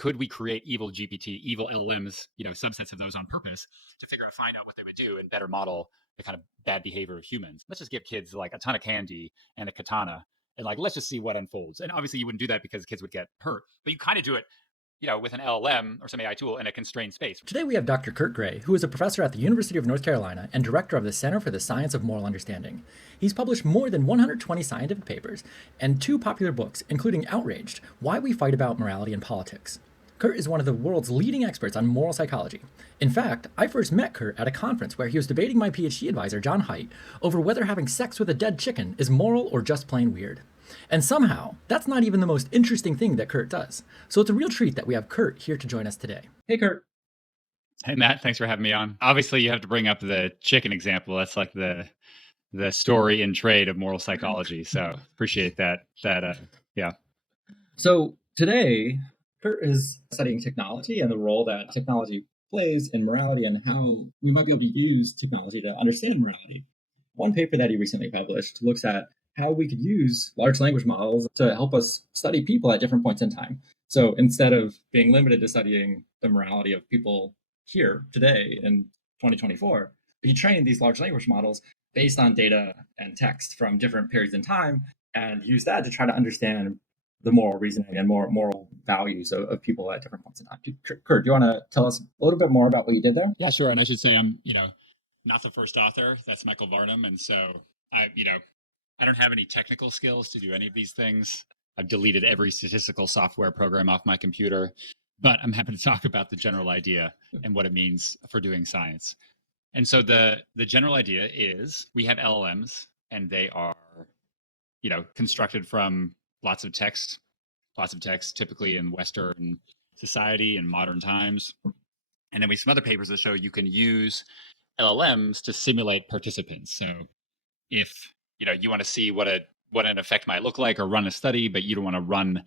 could we create evil GPT, evil LLMs, subsets of those on purpose to find out what they would do and better model the kind of bad behavior of humans? Let's just give kids like a ton of candy and a katana and like, let's just see what unfolds. And obviously you wouldn't do that because kids would get hurt, but you kind of do it, with an LLM or some AI tool in a constrained space. Today we have Dr. Kurt Gray, who is a professor at the University of North Carolina and director of the Center for the Science of Moral Understanding. He's published more than 120 scientific papers and 2 popular books, including Outraged: Why We Fight About Morality in Politics. Kurt is one of the world's leading experts on moral psychology. In fact, I first met Kurt at a conference where he was debating my PhD advisor, John Haidt, over whether having sex with a dead chicken is moral or just plain weird. And somehow, that's not even the most interesting thing that Kurt does. So it's a real treat that we have Kurt here to join us today. Hey, Kurt. Hey, Matt. Thanks for having me on. Obviously, you have to bring up the chicken example. That's like the story and trade of moral psychology. So appreciate that. Yeah. So today, Kurt is studying technology and the role that technology plays in morality and how we might be able to use technology to understand morality. One paper that he recently published looks at how we could use large language models to help us study people at different points in time. So instead of being limited to studying the morality of people here today in 2024, he trained these large language models based on data and text from different periods in time and used that to try to understand the moral reasoning and moral values of people at different points in time. Kurt, do you want to tell us a little bit more about what you did there? Yeah, sure. And I should say I'm, not the first author. That's Michael Varnum. And so I don't have any technical skills to do any of these things. I've deleted every statistical software program off my computer, but I'm happy to talk about the general idea and what it means for doing science. And so the general idea is we have LLMs and they are, constructed from lots of text, typically in Western society in modern times. And then we have some other papers that show you can use LLMs to simulate participants. So if you want to see what an effect might look like or run a study, but you don't want to run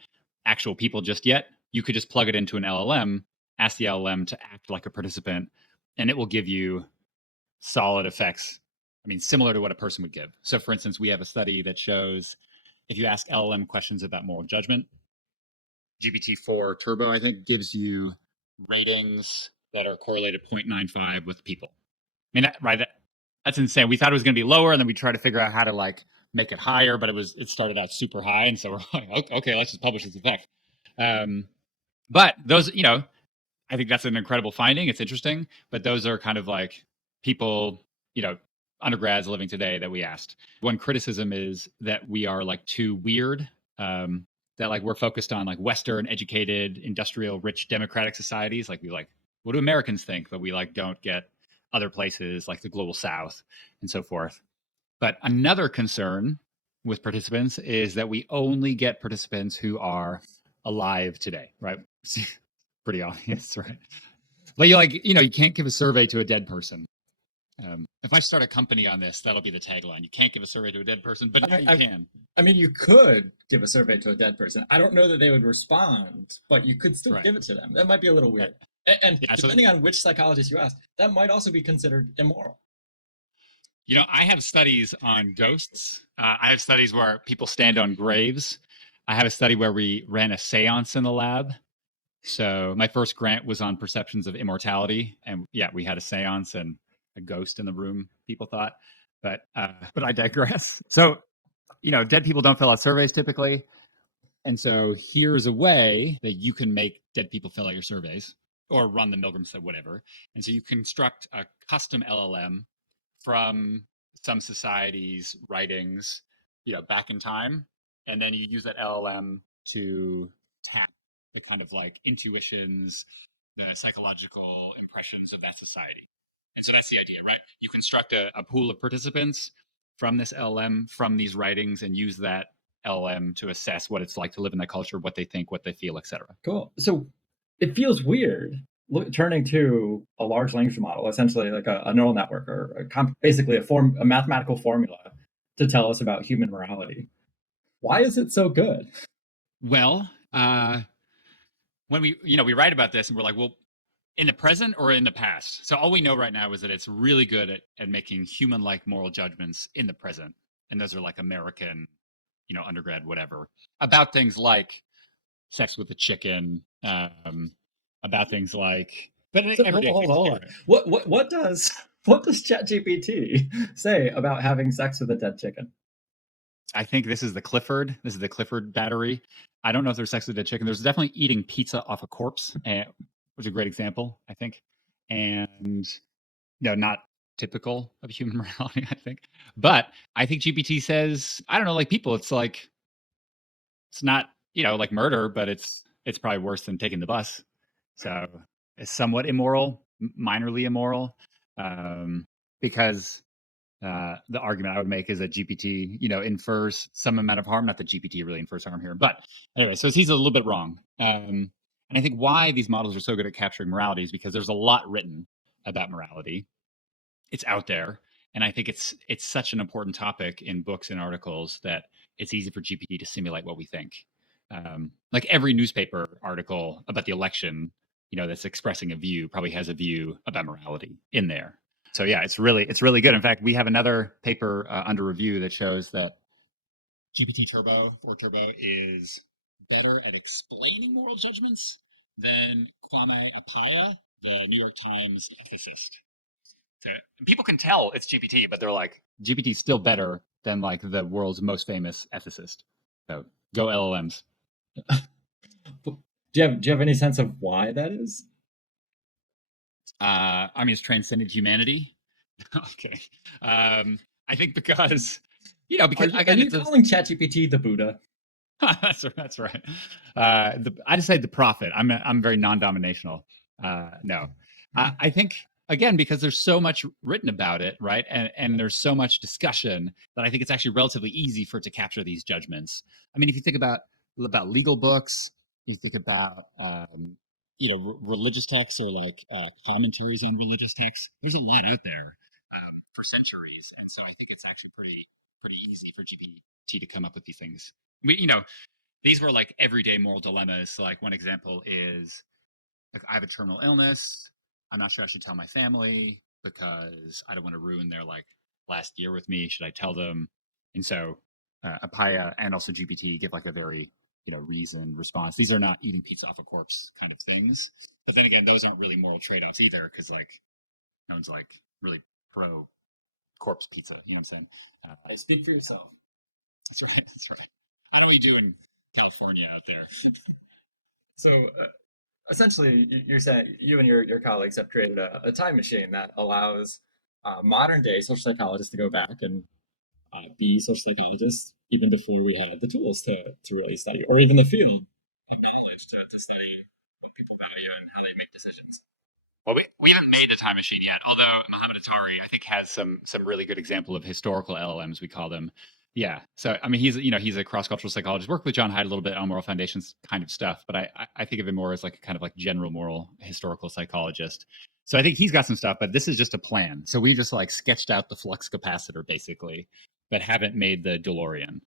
actual people just yet, you could just plug it into an LLM, ask the LLM to act like a participant, and it will give you solid effects. I mean, similar to what a person would give. So for instance, we have a study that shows if you ask LLM questions about moral judgment, GPT-4 Turbo, I think, gives you ratings that are correlated 0.95 with people. I mean, that's insane. We thought it was going to be lower, and then we tried to figure out how to make it higher, but it started out super high, and so we're like, okay, let's just publish this effect. But those, I think that's an incredible finding. It's interesting, but those are kind of like people, undergrads living today that we asked. One criticism is that we are too weird. That we're focused on Western, educated, industrial, rich, democratic societies. We what do Americans think? But we don't get other places like the global South and so forth. But another concern with participants is that we only get participants who are alive today, right? Pretty obvious, right? But you can't give a survey to a dead person. If I start a company on this, that'll be the tagline. You can't give a survey to a dead person, but now you can. I mean, you could give a survey to a dead person. I don't know that they would respond, but you could still give it to them. That might be a little weird. Right. And depending on which psychologist you ask, that might also be considered immoral. I have studies on ghosts. I have studies where people stand on graves. I have a study where we ran a seance in the lab. So my first grant was on perceptions of immortality. And yeah, we had a seance and a ghost in the room, people thought. But I digress. So, dead people don't fill out surveys typically. And so here's a way that you can make dead people fill out your surveys or run the Milgram set, whatever. And so you construct a custom LLM from some society's writings, back in time. And then you use that LLM to tap the kind of intuitions, the psychological impressions of that society. And so that's the idea, right? You construct a pool of participants from this LLM, from these writings, and use that LLM to assess what it's like to live in that culture, what they think, what they feel, etc. Cool. So it feels weird turning to a large language model, essentially like a neural network or basically a mathematical formula to tell us about human morality. Why is it so good? Well, when we write about this and we're like, well, in the present or in the past? So all we know right now is that it's really good at making human-like moral judgments in the present. And those are American, undergrad, whatever, about things like sex with a chicken, about things like, but So everyday hold things on, too, hold on. right? What does ChatGPT say about having sex with a dead chicken? I think this is the Clifford. This is the Clifford battery. I don't know if there's sex with a chicken. There's definitely eating pizza off a corpse, which is a great example, I think. And not typical of human morality, I think. But I think GPT says, I don't know, like people, it's like it's not, like murder, but it's probably worse than taking the bus. So it's somewhat immoral, minorly immoral, um, because the argument I would make is that GPT, infers some amount of harm. Not that GPT really infers harm here, but anyway, so he's a little bit wrong. And I think why these models are so good at capturing morality is because there's a lot written about morality. It's out there, and I think it's such an important topic in books and articles that it's easy for GPT to simulate what we think. Like every newspaper article about the election, that's expressing a view probably has a view about morality in there. So yeah, it's really good. In fact, we have another paper under review that shows that GPT Turbo or Turbo is better at explaining moral judgments than Kwame Appiah, the New York Times ethicist. So people can tell it's GPT, but they're like, GPT is still better than like the world's most famous ethicist. So go LLMs. Do you have any sense of why that is? I mean, it's transcended humanity. Okay. I think because, Are because you are again, you it's a, calling ChatGPT the Buddha? that's right. I just say the prophet. I'm very non-dominational. No, I think again because there's so much written about it, right? And there's so much discussion that I think it's actually relatively easy for it to capture these judgments. I mean, if you think about legal books, you think about religious texts or like commentaries on religious texts. There's a lot out there for centuries, and so I think it's actually pretty easy for GPT to come up with these things. These were like everyday moral dilemmas. So, like one example is like I have a terminal illness. I'm not sure I should tell my family because I don't want to ruin their like last year with me. Should I tell them? And so Apaya and also GPT give like a very reasoned response. These are not eating pizza off a corpse kind of things. But then again, those aren't really moral trade-offs either because like no one's like really pro corpse pizza. You know what I'm saying? I speak for yourself. That's right. That's right. I know what you do in California out there. So essentially, you're saying you and your colleagues have created a time machine that allows modern day social psychologists to go back and be social psychologists even before we had the tools to really study, or even the field of knowledge to study what people value and how they make decisions. Well, we haven't made the time machine yet, although Muhammad Atari, I think, has some really good example of historical LLMs, we call them. Yeah. So I mean he's a cross-cultural psychologist, worked with John Hyde a little bit on moral foundations kind of stuff, but I think of him more as like a kind of like general moral historical psychologist. So I think he's got some stuff, but this is just a plan. So we just like sketched out the flux capacitor basically, but haven't made the DeLorean.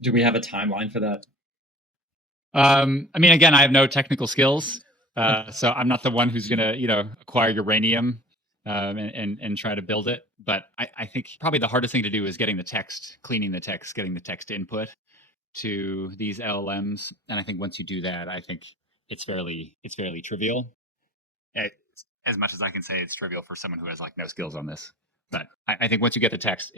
Do we have a timeline for that? I mean, again, I have no technical skills, so I'm not the one who's going to, acquire uranium and try to build it. But I think probably the hardest thing to do is getting the text, cleaning the text, getting the text input to these LLMs. And I think once you do that, I think it's fairly trivial. As much as I can say, it's trivial for someone who has like no skills on this. But I think once you get the text,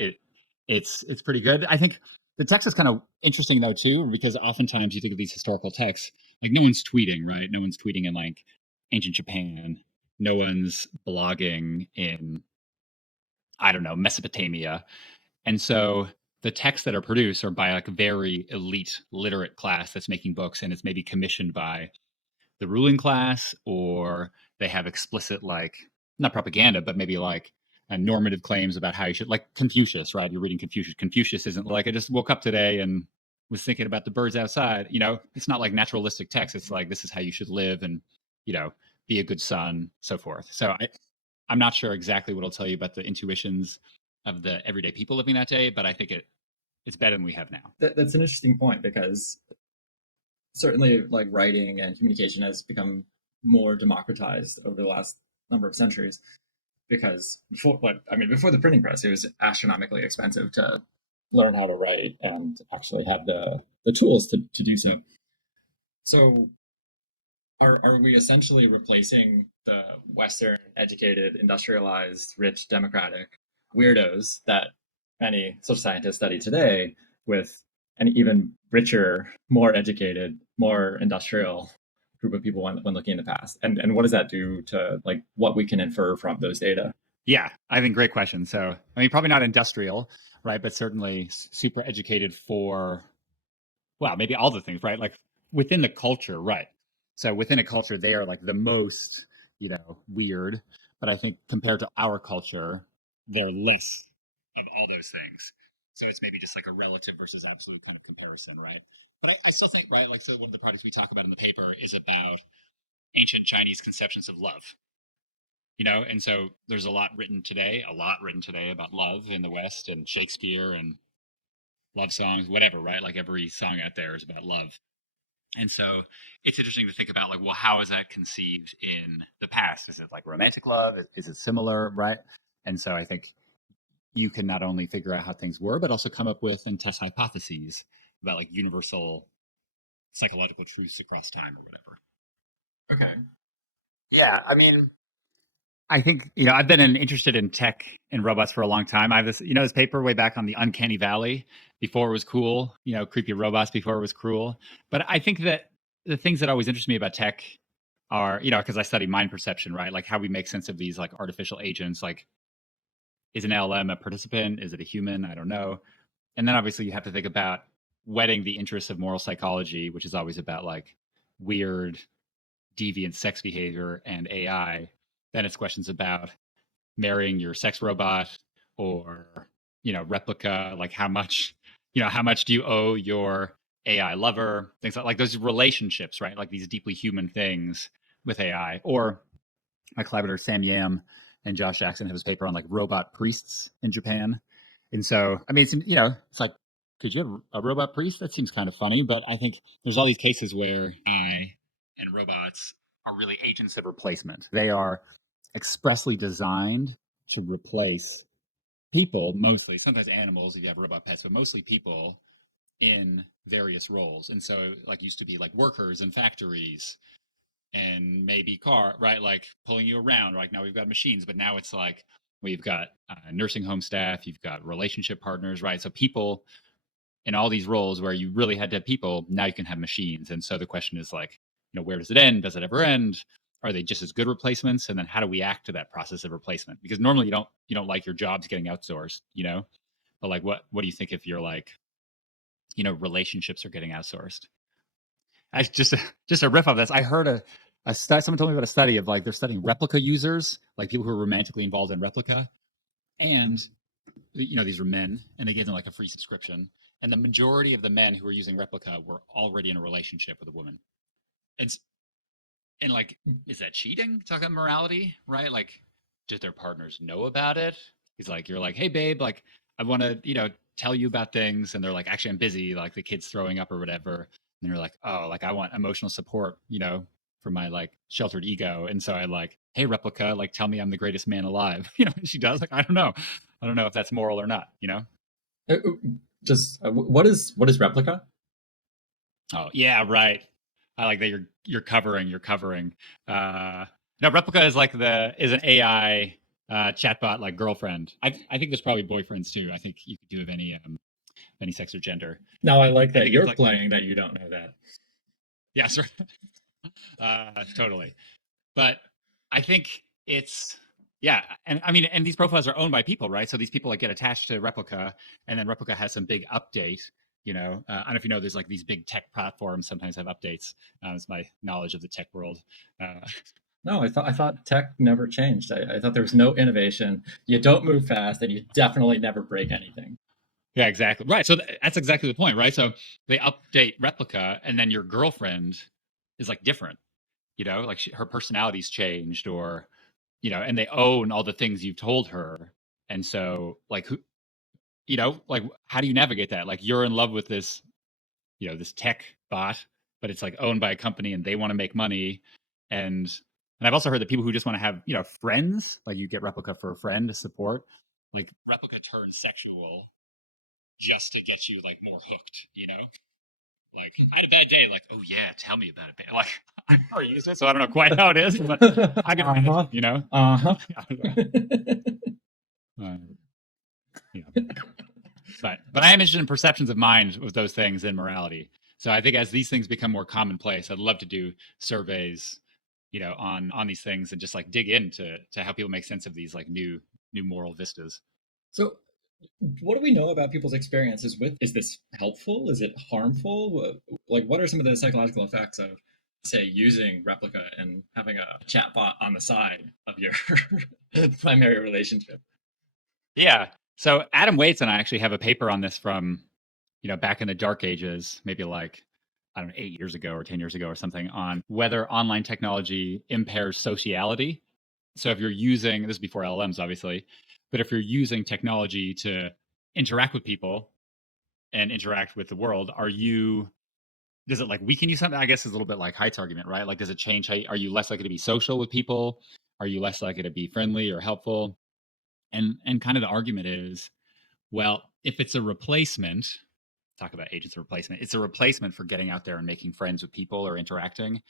it's pretty good. I think the text is kind of interesting though too, because oftentimes you think of these historical texts, like no one's tweeting, right? No one's tweeting in like ancient Japan. No one's blogging in, I don't know, Mesopotamia. And so the texts that are produced are by like a very elite literate class that's making books and it's maybe commissioned by the ruling class, or they have explicit like not propaganda but maybe like normative claims about how you should, like Confucius, right? You're reading Confucius isn't like I just woke up today and was thinking about the birds outside. It's not like naturalistic text. It's like this is how you should live and be a good son, so forth. So I'm not sure exactly what it'll tell you about the intuitions of the everyday people living that day, but I think it's better than we have now. That's an interesting point because certainly like writing and communication has become more democratized over the last number of centuries because before the printing press it was astronomically expensive to learn how to write and actually have the tools to do so. So Are we essentially replacing the Western, educated, industrialized, rich, democratic weirdos that many social scientists study today with an even richer, more educated, more industrial group of people when looking in the past? And what does that do to like what we can infer from those data? Yeah, I think great question. So, I mean, probably not industrial, right? But certainly super educated for, well, maybe all the things, right? Like within the culture, right? So within a culture, they are like the most, weird. But I think compared to our culture, they're less of all those things. So it's maybe just like a relative versus absolute kind of comparison, right? But I still think, right, like, so one of the projects we talk about in the paper is about ancient Chinese conceptions of love, and so there's a lot written today about love in the West and Shakespeare and love songs, whatever, right? Like every song out there is about love. And so it's interesting to think about, like, well, how is that conceived in the past? Is it like romantic love? Is it similar, right? And so I think you can not only figure out how things were, but also come up with and test hypotheses about like universal psychological truths across time or whatever. Okay. Yeah, I mean, I think, I've been interested in tech and robots for a long time. I have this paper way back on the uncanny valley before it was cool, creepy robots before it was cruel. But I think that the things that always interest me about tech are, because I study mind perception, right? Like how we make sense of these like artificial agents. Like, is an LLM a participant? Is it a human? I don't know. And then obviously you have to think about whetting the interests of moral psychology, which is always about like weird, deviant sex behavior and AI. Then it's questions about marrying your sex robot or replica, like how much do you owe your AI lover, things like those relationships, right? Like these deeply human things with AI. Or my collaborator Sam Yam and Josh Jackson have this paper on like robot priests in Japan. And so I mean it's like, could you have a robot priest? That seems kind of funny, but I think there's all these cases where I and robots are really agents of replacement. They are expressly designed to replace people, mostly, sometimes animals if you have robot pets, but mostly people in various roles. And so like used to be like workers in factories and maybe car, right? Like pulling you around. Right now we've got machines, but now it's like we've got nursing home staff, you've got relationship partners, right? So people in all these roles where you really had to have people, now you can have machines. And so the question is like, where does it end? Does it ever end? Are they just as good replacements? And then how do we act to that process of replacement? Because normally you don't like your jobs getting outsourced, But like what do you think if you're like, relationships are getting outsourced? I just a riff off this. I heard a study. Someone told me about a study of like they're studying replica users, like people who are romantically involved in replica, and these were men, and they gave them like a free subscription. And the majority of the men who were using replica were already in a relationship with a woman. And and like, is that cheating? Talk about morality, right? Like, did their partners know about it? He's like, you're like, hey babe, like I want to, tell you about things, and they're like, actually, I'm busy, like the kid's throwing up or whatever. And you're like, oh, like I want emotional support, for my like sheltered ego. And so I like, hey replica, like tell me I'm the greatest man alive. And she does. Like, I don't know if that's moral or not. Uh, uh, Just what is replica? Oh yeah, right. I like that you're covering. You're covering. No, replica is like the is an AI chatbot like girlfriend. I think there's probably boyfriends too. I think you could do of any sex or gender. Now I like I that think it's you're like, playing that you don't know that. yeah, sorry. Totally. But I think it's, yeah, and I mean, and these profiles are owned by people, right? So these people like get attached to Replica, and then Replica has some big update. I don't know if you know, there's like these big tech platforms sometimes have updates. It's my knowledge of the tech world. Uh, No, I thought tech never changed. I thought there was no innovation. You don't move fast, and you definitely never break anything. yeah, exactly. Right. So that's exactly the point, right? So they update Replica, and then your girlfriend is like different. Like her personality's changed, or and they own all the things you've told her. And so, like, who, like, how do you navigate that? Like, you're in love with this tech bot, but it's like owned by a company and they want to make money. And I've also heard that people who just want to have, friends, like you get Replica for a friend to support, like Replica turns sexual just to get you like more hooked. Like, I had a bad day. Like, oh yeah, tell me about it. Like, I've never used it, so I don't know quite how it is, but I can Uh-huh. you know. Uh-huh. Um, yeah. But I am interested in perceptions of mind with those things in morality. So I think as these things become more commonplace, I'd love to do surveys, on these things and just like dig into to how people make sense of these like new moral vistas. So, what do we know about people's experiences with? Is this helpful? Is it harmful? Like, what are some of the psychological effects of, say, using Replica and having a chatbot on the side of your primary relationship? Yeah. So Adam Waits and I actually have a paper on this from, back in the dark ages, maybe like, I don't know, 8 years ago or 10 years ago or something, on whether online technology impairs sociality. So if you're using, this is before LLMs, obviously, but if you're using technology to interact with people and interact with the world, does it like weaken you something? I guess is a little bit like Haidt's argument, right? Like, does it change are you less likely to be social with people? Are you less likely to be friendly or helpful? And kind of the argument is, well, if it's a replacement, talk about agents of replacement, it's a replacement for getting out there and making friends with people or interacting,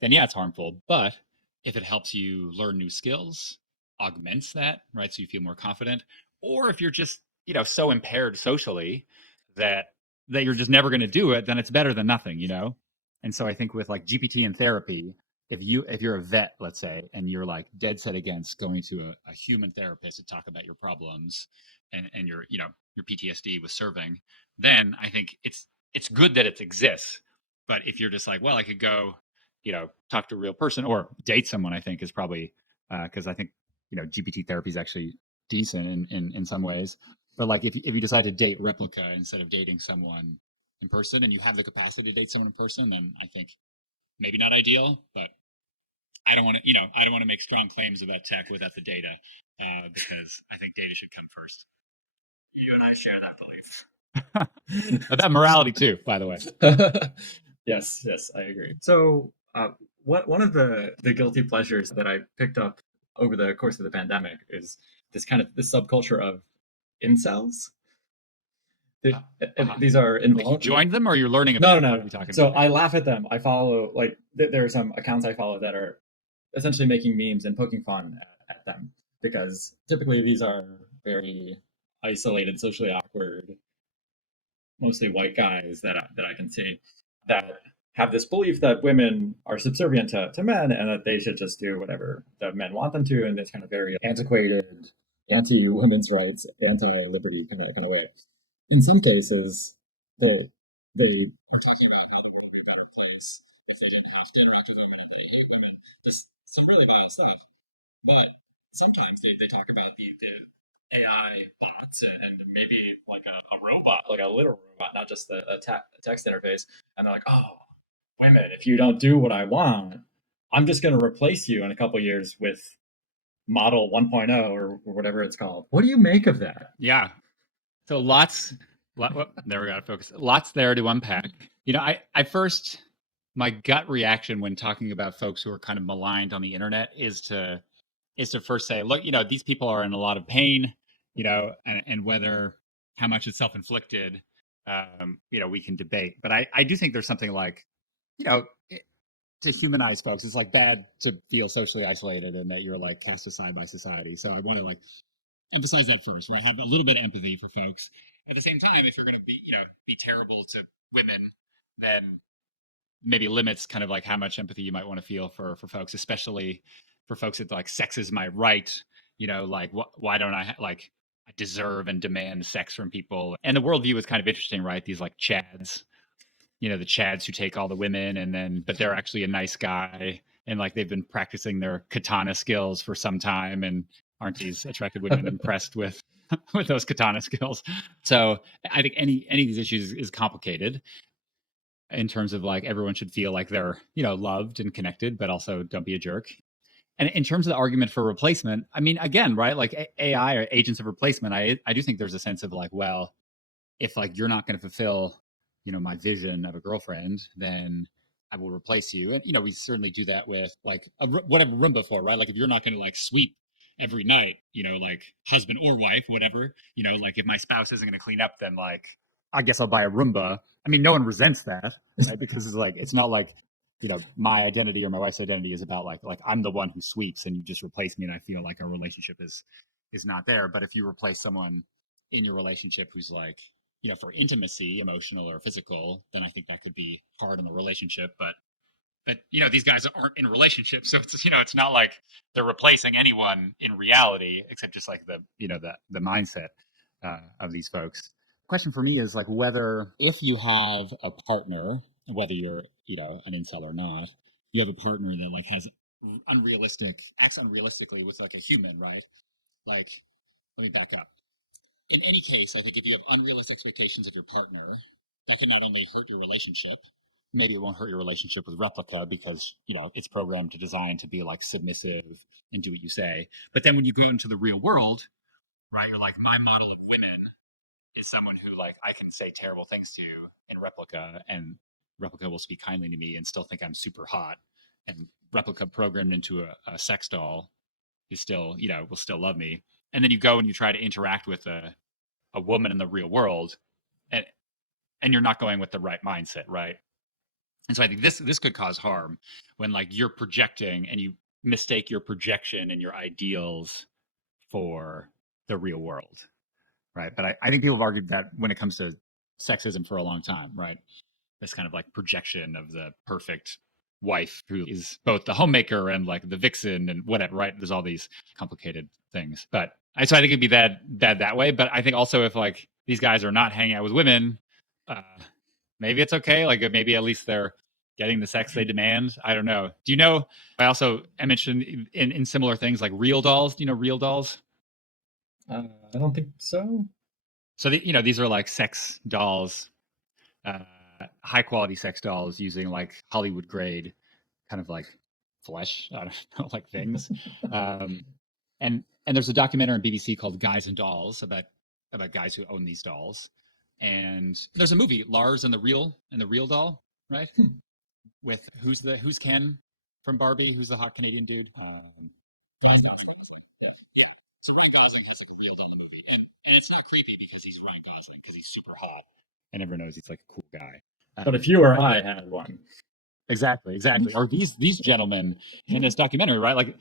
then yeah, it's harmful. But if it helps you learn new skills, augments that, right? So you feel more confident, or if you're just, so impaired socially that you're just never going to do it, then it's better than nothing. And so I think with like GPT and therapy, if you're a vet, let's say, and you're like dead set against going to a human therapist to talk about your problems and your PTSD with serving, then I think it's good that it exists. But if you're just like, well, I could go, talk to a real person or date someone, I think is probably because I think GPT therapy is actually decent in some ways. But like if you decide to date Replica instead of dating someone in person, and you have the capacity to date someone in person, then I think maybe not ideal, but I don't want to make strong claims about tech without the data, because I think data should come first. You and I share that belief. About morality too, by the way. Yes, yes, I agree. So, one of the guilty pleasures that I picked up over the course of the pandemic is this subculture of incels. Uh-huh. These are Like you involved. joined them, or you're learning No, about no, them? What no. are we talking So about here? I laugh at them. I follow like there are some accounts I follow that are essentially making memes and poking fun at them because typically these are very isolated, socially awkward, mostly white guys that I can see that have this belief that women are subservient to men and that they should just do whatever the men want them to in this kind of very antiquated, anti women's rights, anti liberty kind of way. In some cases, they are talking about how the world would be a better place if you didn't have to interact with women and they hate women. Just some really vile stuff. But sometimes they talk about the AI bots and maybe like a robot, like a literal robot, not just a text interface. And they're like, oh, women, if you don't do what I want, I'm just going to replace you in a couple years with Model 1.0 or whatever it's called. What do you make of that? Yeah. So there we got to focus. Lots there to unpack. I first, my gut reaction when talking about folks who are kind of maligned on the internet is to first say, look, these people are in a lot of pain, and whether how much it's self-inflicted, we can debate. But I do think there's something like, you know, to humanize folks, it's like bad to feel socially isolated and that you're like cast aside by society. So I want to like emphasize that first, right? Have a little bit of empathy for folks. At the same time, if you're going to be terrible to women, then maybe limits kind of like how much empathy you might want to feel for folks, especially for folks that like sex is my right. Like why don't like I deserve and demand sex from people? And the worldview is kind of interesting, right? These like Chads, the Chads who take all the women but they're actually a nice guy and like they've been practicing their katana skills for some time and aren't these attractive women impressed with with those katana skills? So I think any of these issues is complicated in terms of like everyone should feel like they're loved and connected, but also don't be a jerk. And in terms of the argument for replacement, I mean, again, right, like AI or agents of replacement, I do think there's a sense of like, well, if like you're not going to fulfill my vision of a girlfriend, then I will replace you. And we certainly do that with like whatever Roomba for, right? Like if you're not going to like sweep every night, like husband or wife, whatever, like if my spouse isn't going to clean up, then like I guess I'll buy a Roomba. I mean, no one resents that, right? Because it's like it's not like my identity or my wife's identity is about like I'm the one who sweeps and you just replace me and I feel like our relationship is not there. But if you replace someone in your relationship who's like, for intimacy, emotional or physical, then I think that could be hard on the relationship. But these guys aren't in a relationship, so it's not like they're replacing anyone in reality, except just like the mindset of these folks. Question for me is like whether if you have a partner, whether you're an incel or not, you have a partner that like has acts unrealistically with like a human, right? Like, let me back up. In any case, I think if you have unrealistic expectations of your partner, that can not only hurt your relationship, maybe it won't hurt your relationship with Replica because, it's programmed to design to be like submissive and do what you say. But then when you go into the real world, right, you're like, my model of women is someone who like I can say terrible things to in Replica and Replica will speak kindly to me and still think I'm super hot. And Replica programmed into a sex doll is still, will still love me. And then you go and you try to interact with a woman in the real world and you're not going with the right mindset, right? And so I think this could cause harm when like you're projecting and you mistake your projection and your ideals for the real world, right? But I think people have argued that when it comes to sexism for a long time, right? This kind of like projection of the perfect wife who is both the homemaker and like the vixen and whatever, right? There's all these complicated things. But so I think it'd be bad that way. But I think also if like these guys are not hanging out with women, maybe it's okay. Like maybe at least they're getting the sex they demand. I don't know. Do you know? I mentioned in similar things like real dolls. Do you know real dolls? I don't think so. So these are like sex dolls, high quality sex dolls using like Hollywood grade kind of like flesh. I don't know, like things. And there's a documentary on BBC called Guys and Dolls about guys who own these dolls. And there's a movie, Lars and the Real Doll, right? With who's Ken from Barbie? Who's the hot Canadian dude? Ryan Gosling. Yeah, yeah. So Ryan Gosling has like a real doll in the movie, and it's not creepy because he's Ryan Gosling because he's super hot, and everyone knows he's like a cool guy. But if you or I had one, exactly. Or these gentlemen in this documentary, right? Like,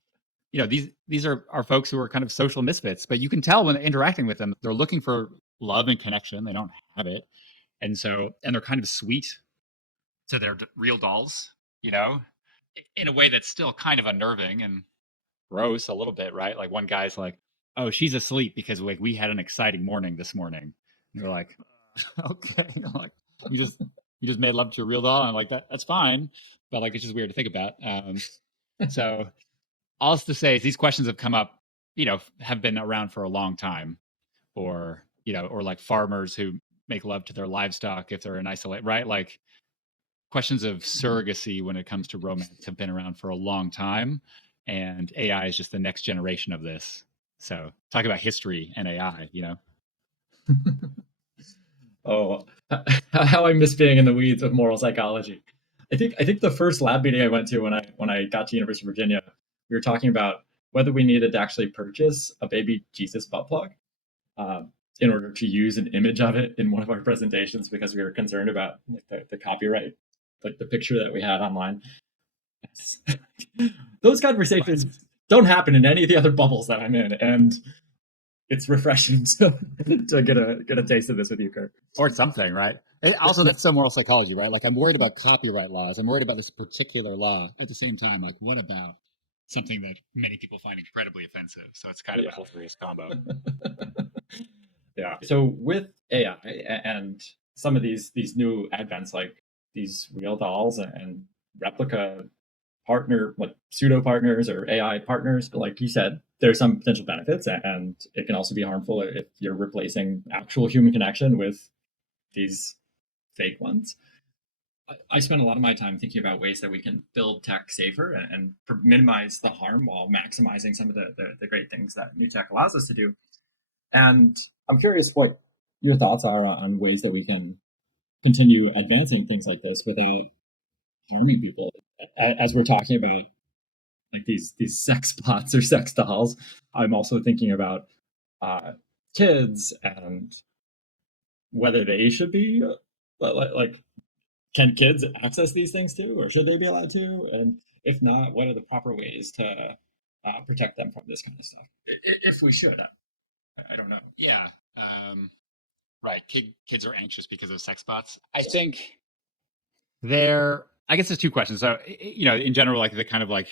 these are folks who are kind of social misfits, but you can tell when they're interacting with them, they're looking for love and connection. They don't have it, and they're kind of sweet to their real dolls, in a way that's still kind of unnerving and gross a little bit, right? Like one guy's like, "Oh, she's asleep because like we had an exciting morning this morning." And you're like, "Okay," like you just made love to a real doll, and I'm like that's fine, but like it's just weird to think about. So all is to say is these questions have come up, have been around for a long time, or or like farmers who make love to their livestock if they're in isolate, right? Like questions of surrogacy when it comes to romance have been around for a long time, and AI is just the next generation of this. So talk about history and AI. oh, how I miss being in the weeds of moral psychology. I think the first lab meeting I went to when I got to University of Virginia, we were talking about whether we needed to actually purchase a baby Jesus butt plug uh, in order to use an image of it in one of our presentations because we were concerned about like, the copyright, like the picture that we had online. Those conversations don't happen in any of the other bubbles that I'm in, and it's refreshing to get a taste of this with you, Kurt. Or something, right? Also, that's so moral psychology, right? Like I'm worried about copyright laws. I'm worried about this particular law. At the same time, like what about something that many people find incredibly offensive? So it's kind of a hilarious combo. Yeah. So with AI and some of these new advents, like these real dolls and replica partner, like pseudo partners or AI partners, but like you said, there's some potential benefits, and it can also be harmful if you're replacing actual human connection with these fake ones. I spend a lot of my time thinking about ways that we can build tech safer and minimize the harm while maximizing some of the great things that new tech allows us to do. And I'm curious what your thoughts are on ways that we can continue advancing things like this without harming people. As we're talking about like these sex bots or sex dolls, I'm also thinking about kids and whether they should be like can kids access these things too, or should they be allowed to? And if not, what are the proper ways to protect them from this kind of stuff? If we should, I don't know. Yeah. Um, right. Kids are anxious because of sex bots. I think I guess there's two questions. So, in general, like the kind of like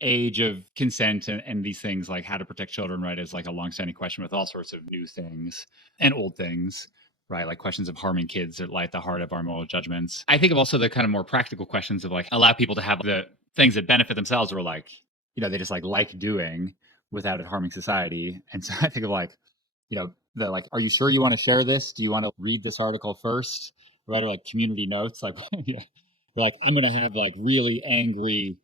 age of consent and these things, like how to protect children, right, is like a longstanding question with all sorts of new things and old things, right? Like questions of harming kids that lie at the heart of our moral judgments. I think of also the kind of more practical questions of like allow people to have the things that benefit themselves or like, they just like doing without it harming society. And so I think of like, they're like, are you sure you want to share this? Do you want to read this article first? Right? Or like community notes, like, yeah, like I'm gonna have like really angry,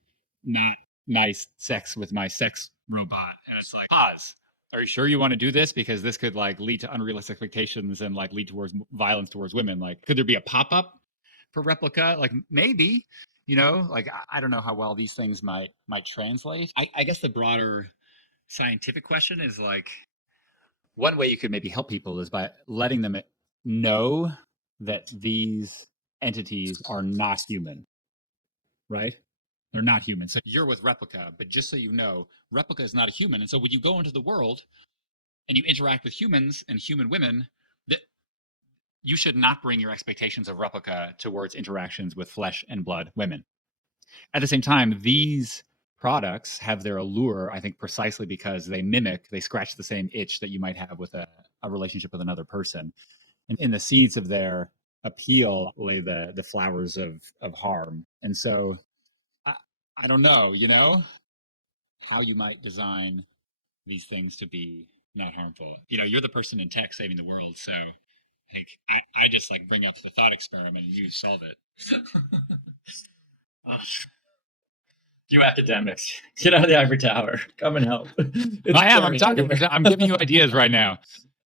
not nice sex with my sex robot, and it's like pause. Are you sure you want to do this? Because this could like lead to unrealistic expectations and like lead towards violence towards women. Like, could there be a pop up for replica? Like maybe, like I don't know how well these things might translate. I guess the broader scientific question is like one way you could maybe help people is by letting them know that these entities are not human, right? They're not human. So you're with Replica, but just so you know, Replica is not a human. And so when you go into the world and you interact with humans and human women, that you should not bring your expectations of Replica towards interactions with flesh and blood women. At the same time, these products have their allure, I think, precisely because they scratch the same itch that you might have with a relationship with another person. And in the seeds of their appeal lay the flowers of harm. And so I, I don't know, how you might design these things to be not harmful. You're the person in tech saving the world, so like I just like bring up the thought experiment and you solve it. You academics, get out of the ivory tower. Come and help. I am. I'm talking. I'm giving you ideas right now.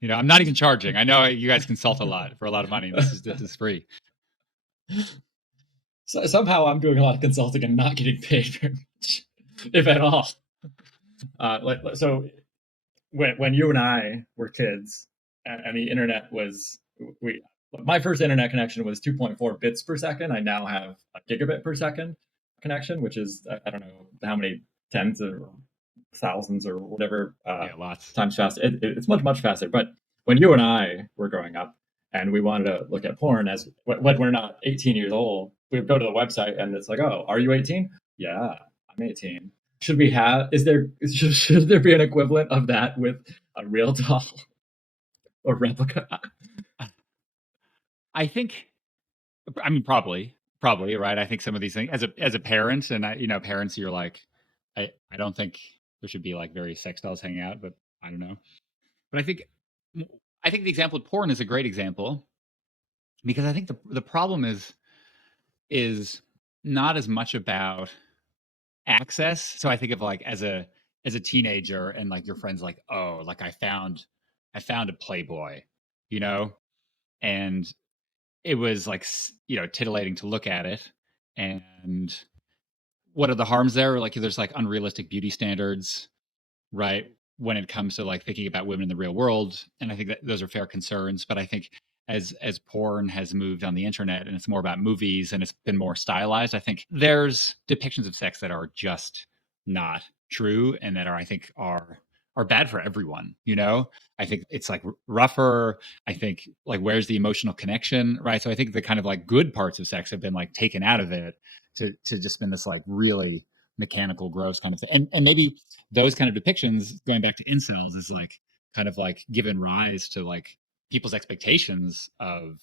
I'm not even charging. I know you guys consult a lot for a lot of money. This is free. So somehow I'm doing a lot of consulting and not getting paid very much, if at all. So when you and I were kids, and the internet was my first internet connection was 2.4 bits per second. I now have a gigabit per second connection, which is I don't know how many tens or thousands or whatever Lots times faster. It's much faster. But when you and I were growing up and we wanted to look at porn, as when we're not 18 years old, we would go to the website and it's like, oh, are you 18? Yeah, I'm 18. Should we have? Should there be an equivalent of that with a real doll or replica? I think. I mean, probably, right. I think some of these things, as a parent, and parents, you're like, I don't think there should be like various sex dolls hanging out, but I don't know. But I think the example of porn is a great example because I think the problem is not as much about access. So I think of like as a teenager and like your friends like, oh, like I found a Playboy, you know, and it was like titillating to look at it. And what are the harms there? Like there's like unrealistic beauty standards, right? When it comes to like thinking about women in the real world. And I think that those are fair concerns. But I think as porn has moved on the internet and it's more about movies and it's been more stylized, I think there's depictions of sex that are just not true and that I think are bad for everyone, I think it's like rougher. I think like where's the emotional connection, right? So I think the kind of like good parts of sex have been like taken out of it to just been this like really mechanical, gross kind of thing. And maybe those kind of depictions, going back to incels, is like kind of like given rise to like people's expectations of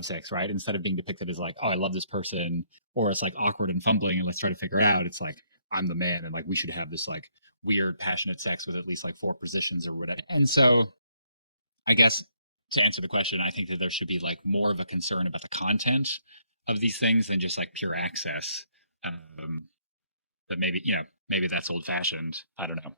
sex, right? Instead of being depicted as like, oh, I love this person, or it's like awkward and fumbling and let's try to figure it out. It's like I'm the man and like we should have this like weird passionate sex with at least like four positions or whatever. And so I guess to answer the question, I think that there should be like more of a concern about the content of these things than just like pure access. But maybe that's old fashioned. I don't know.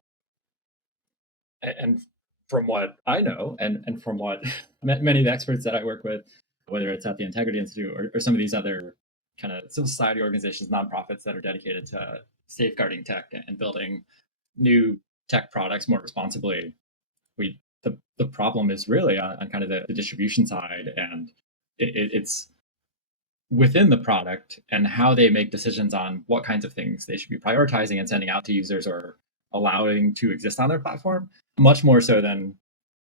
And from what I know, and from what many of the experts that I work with, whether it's at the Integrity Institute or some of these other kind of civil society organizations, nonprofits that are dedicated to safeguarding tech and building new tech products more responsibly, the problem is really on kind of the distribution side, and it's within the product and how they make decisions on what kinds of things they should be prioritizing and sending out to users or allowing to exist on their platform, much more so than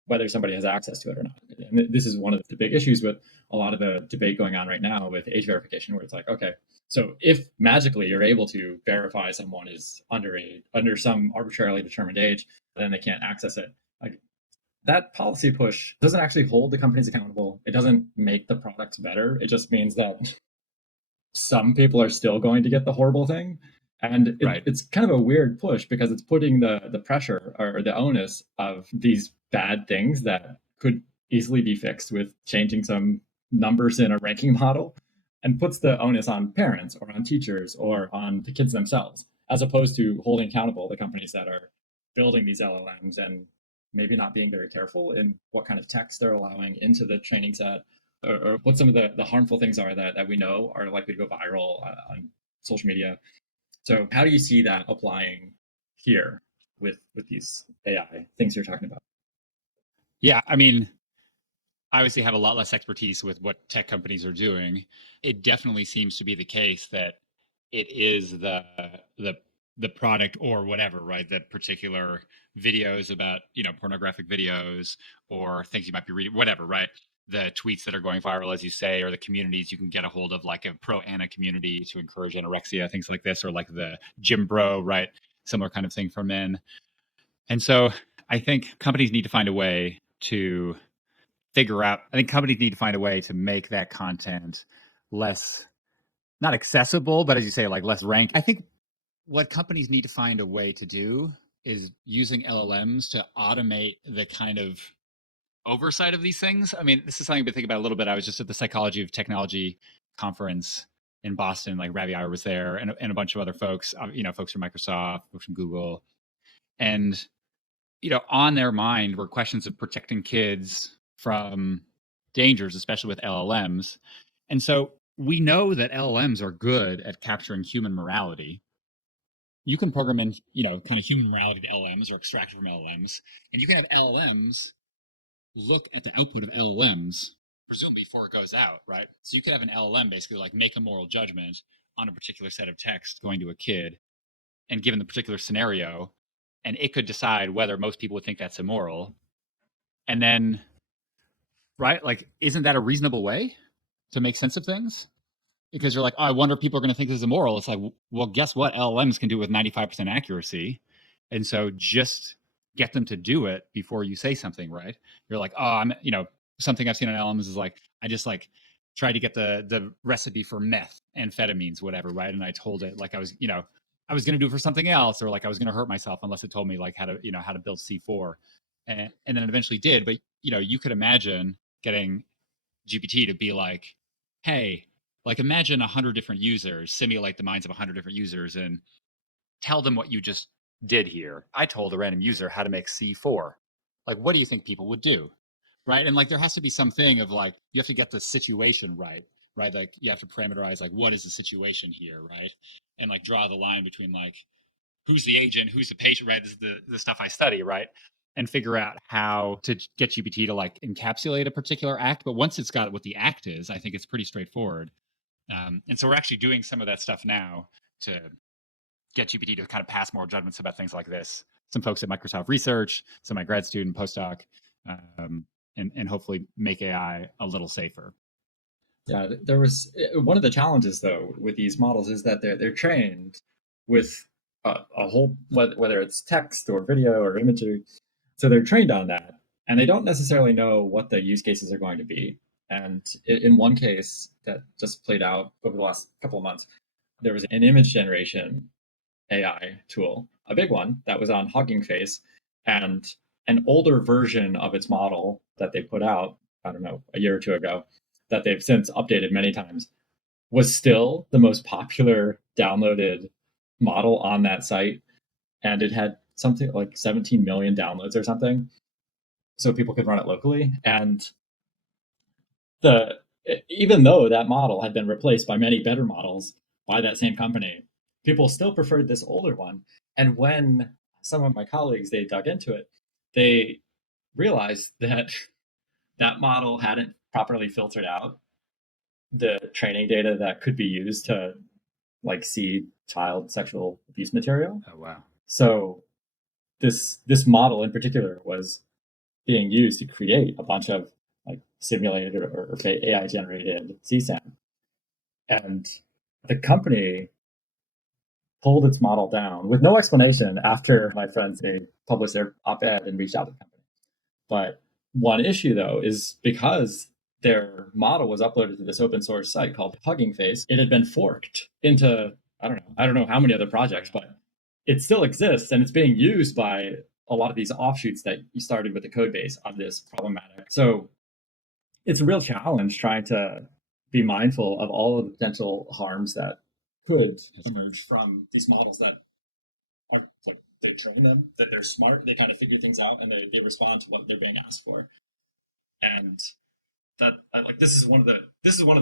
whether somebody has access to it or not. And this is one of the big issues with a lot of the debate going on right now with age verification, where it's like, okay, so if magically you're able to verify someone is underage, under some arbitrarily determined age, then they can't access it. Like, that policy push doesn't actually hold the companies accountable. It doesn't make the products better. It just means that some people are still going to get the horrible thing. And Right. it's kind of a weird push because it's putting the pressure or the onus of these bad things that could easily be fixed with changing some numbers in a ranking model, and puts the onus on parents or on teachers or on the kids themselves, as opposed to holding accountable the companies that are building these LLMs and maybe not being very careful in what kind of text they're allowing into the training set, or what some of the harmful things are that we know are likely to go viral on social media. So how do you see that applying here with these AI things you're talking about? Yeah, I mean, I obviously have a lot less expertise with what tech companies are doing. It definitely seems to be the case that it is the the product or whatever, right? The particular videos about, pornographic videos or things you might be reading, whatever, right? The tweets that are going viral, as you say, or the communities you can get a hold of, like a pro Anna community to encourage anorexia, things like this, or like the gym bro, right? Similar kind of thing for men. And so I think companies need to find a way to I think companies need to find a way to make that content less, not accessible, but as you say, like less ranked. I think what companies need to find a way to do is using LLMs to automate the kind of oversight of these things. I mean, this is something I've been thinking about a little bit. I was just at the Psychology of Technology conference in Boston. Like Ravi Iyer was there, and a bunch of other folks, folks from Microsoft, folks from Google. And, on their mind were questions of protecting kids from dangers, especially with LLMs. And so we know that LLMs are good at capturing human morality. You can program in, kind of human morality to LLMs or extract it from LLMs, and you can have LLMs look at the output of LLMs, presumably before it goes out, right? So you could have an LLM basically like make a moral judgment on a particular set of text going to a kid, and given the particular scenario, and it could decide whether most people would think that's immoral. And then, right, like, isn't that a reasonable way to make sense of things? Because you're like, oh, I wonder if people are going to think this is immoral. It's like, well, guess what? LLMs can do with 95% accuracy. And so just get them to do it before you say something, right? You're like, oh, something I've seen on LLMs is like, I just like tried to get the recipe for meth, amphetamines, whatever, right? And I told it like I was going to do it for something else, or like I was going to hurt myself unless it told me like how to build C4. And then it eventually did. But, you could imagine getting GPT to be like, hey, like imagine 100 different users, simulate the minds of 100 different users and tell them what you just did here. I told a random user how to make C4. Like, what do you think people would do? Right. And like, there has to be something of like, you have to get the situation right. Right. Like, you have to parameterize, like, what is the situation here? Right. And like, draw the line between like, who's the agent, who's the patient, right? This is the stuff I study, right? And figure out how to get GPT to like encapsulate a particular act. But once it's got what the act is, I think it's pretty straightforward. And so we're actually doing some of that stuff now to get GPT to kind of pass more judgments about things like this. Some folks at Microsoft Research, some of my grad student postdoc, and hopefully make AI a little safer. Yeah, there was one of the challenges though with these models is that they're trained with a whole, whether it's text or video or imagery, so they're trained on that, and they don't necessarily know what the use cases are going to be. And in one case that just played out over the last couple of months, there was an image generation AI tool, a big one that was on Hugging Face, and an older version of its model that they put out, I don't know, a year or two ago, that they've since updated many times, was still the most popular downloaded model on that site. And it had something like 17 million downloads or something. So people could run it locally. And the even though that model had been replaced by many better models by that same company, people still preferred this older one. And when some of my colleagues they dug into it, they realized that that model hadn't properly filtered out the training data that could be used to like see child sexual abuse material. Oh wow. So this model in particular was being used to create a bunch of like simulated or AI generated CSAM. And the company pulled its model down with no explanation after my friends they published their op-ed and reached out to the company. But one issue though is because their model was uploaded to this open source site called Hugging Face, it had been forked into I don't know how many other projects, but it still exists and it's being used by a lot of these offshoots that you started with the code base of this problematic. So it's a real challenge trying to be mindful of all of the potential harms that could emerge from these models that are like they train them, that they're smart, they kind of figure things out and they respond to what they're being asked for. And that like this is one of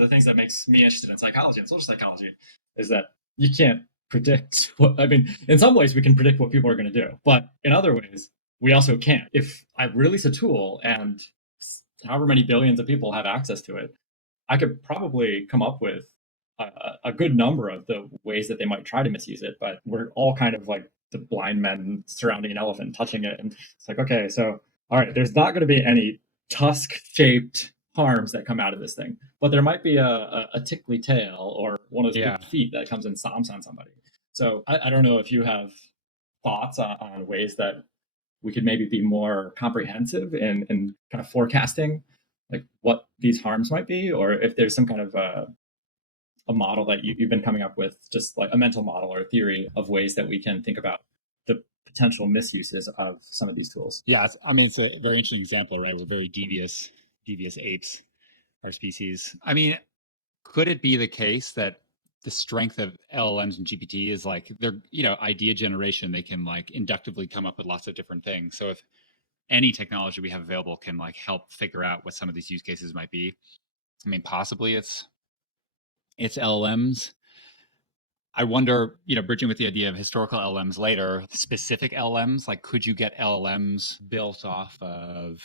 the things that makes me interested in psychology and social psychology is that you can't predict what I mean. In some ways, we can predict what people are going to do, but in other ways, we also can't. If I release a tool and however many billions of people have access to it, I could probably come up with a good number of the ways that they might try to misuse it. But we're all kind of like the blind men surrounding an elephant, touching it, and it's like, okay, so all right, there's not going to be any tusk-shaped harms that come out of this thing, but there might be a tickly tail or one of those big feet that comes and stomps on somebody. So I don't know if you have thoughts on ways that we could maybe be more comprehensive in kind of forecasting like what these harms might be, or if there's some kind of a model that you've been coming up with, just like a mental model or a theory of ways that we can think about the potential misuses of some of these tools. Yeah, I mean, it's a very interesting example, right? We're very devious apes, our species. I mean, could it be the case that the strength of LLMs and GPT is like they're, idea generation, they can like inductively come up with lots of different things. So if any technology we have available can like help figure out what some of these use cases might be, I mean, possibly it's LLMs. I wonder, bridging with the idea of historical LLMs later, specific LLMs, like could you get LLMs built off of,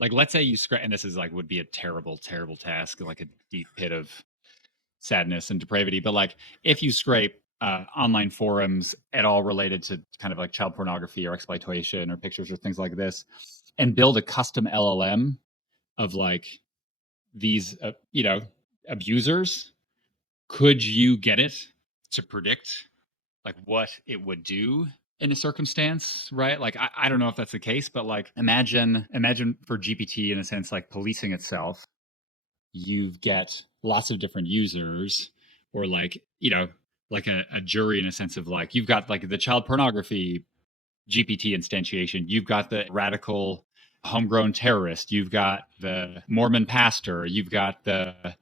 like, let's say you scrape, and this is like would be a terrible, terrible task, like a deep pit of sadness and depravity. But like, if you scrape online forums at all related to kind of like child pornography or exploitation or pictures or things like this, and build a custom LLM of like these, abusers, could you get it to predict like what it would do in a circumstance, right? Like I don't know if that's the case, but like imagine for GPT in a sense like policing itself, you get lots of different users, or like, like a jury in a sense of like you've got like the child pornography GPT instantiation, you've got the radical homegrown terrorist, you've got the Mormon pastor, you've got the